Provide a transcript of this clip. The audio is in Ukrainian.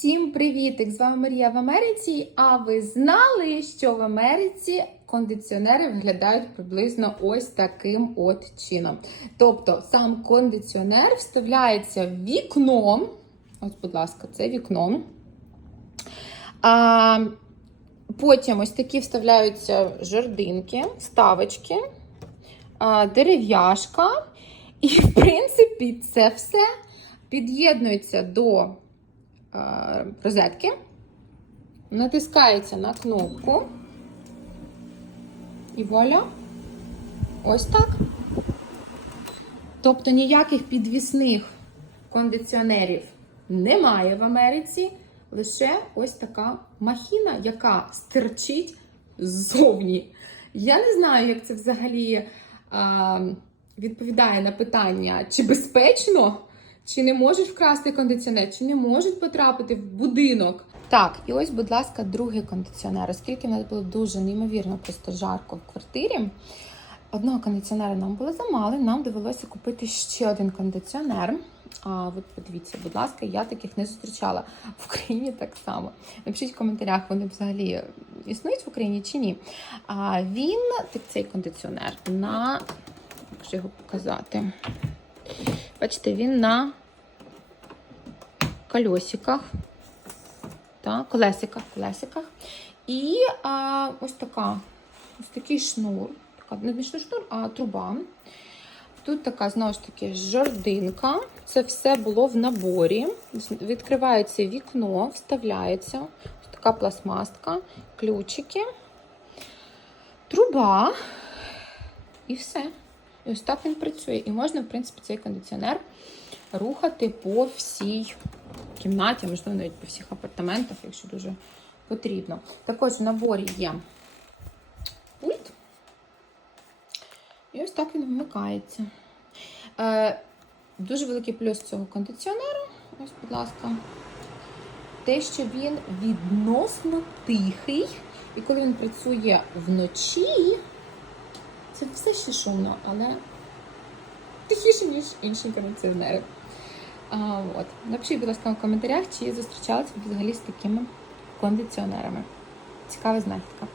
Всім привітик! З вами Марія в Америці. А ви знали, що в Америці кондиціонери виглядають приблизно ось таким от чином. Тобто сам кондиціонер вставляється в вікно. Ось, будь ласка, це вікно. А, потім ось такі вставляються жердинки, ставочки, а, дерев'яшка. І, в принципі, це все під'єднується до розетки, натискається на кнопку. І вуаля. Ось так. Тобто ніяких підвісних кондиціонерів немає в Америці. Лише ось така махіна, яка стирчить ззовні. Я не знаю, як це взагалі а, відповідає на питання, чи безпечно, чи не можуть вкрасти кондиціонер, чи не можуть потрапити в будинок. Так, і ось, будь ласка, другий кондиціонер. Оскільки в нас було дуже неймовірно просто жарко в квартирі. Одного кондиціонера нам було замало, нам довелося купити ще один кондиціонер. А от подивіться, будь ласка, я таких не зустрічала в Україні так само. Напишіть в коментарях, вони взагалі існують в Україні чи ні. А він, так цей кондиціонер, на як же його показати? Бачите, він на колесиках. Так, колесиках, колесиках. І а, ось така, ось такий шнур. Така, не шнур, а труба. Тут така, знову ж таки, жординка. Це все було в наборі. Відкривається вікно, вставляється. Ось така пластмаска, ключики, труба. І все. Ось так він працює. І можна, в принципі, цей кондиціонер рухати по всій кімнаті, можливо, навіть по всіх апартаментах, якщо дуже потрібно. Також в наборі є пульт. І ось так він вмикається. Е, Дуже великий плюс цього кондиціонеру, ось, будь ласка, те, що він відносно тихий. І коли він працює вночі, це все ще шумно, але тихіше, ніж інші кондиціонери. А, от. Напишіть, будь ласка, в коментарях, чи зустрічалися взагалі з такими кондиціонерами. Цікава знахідка.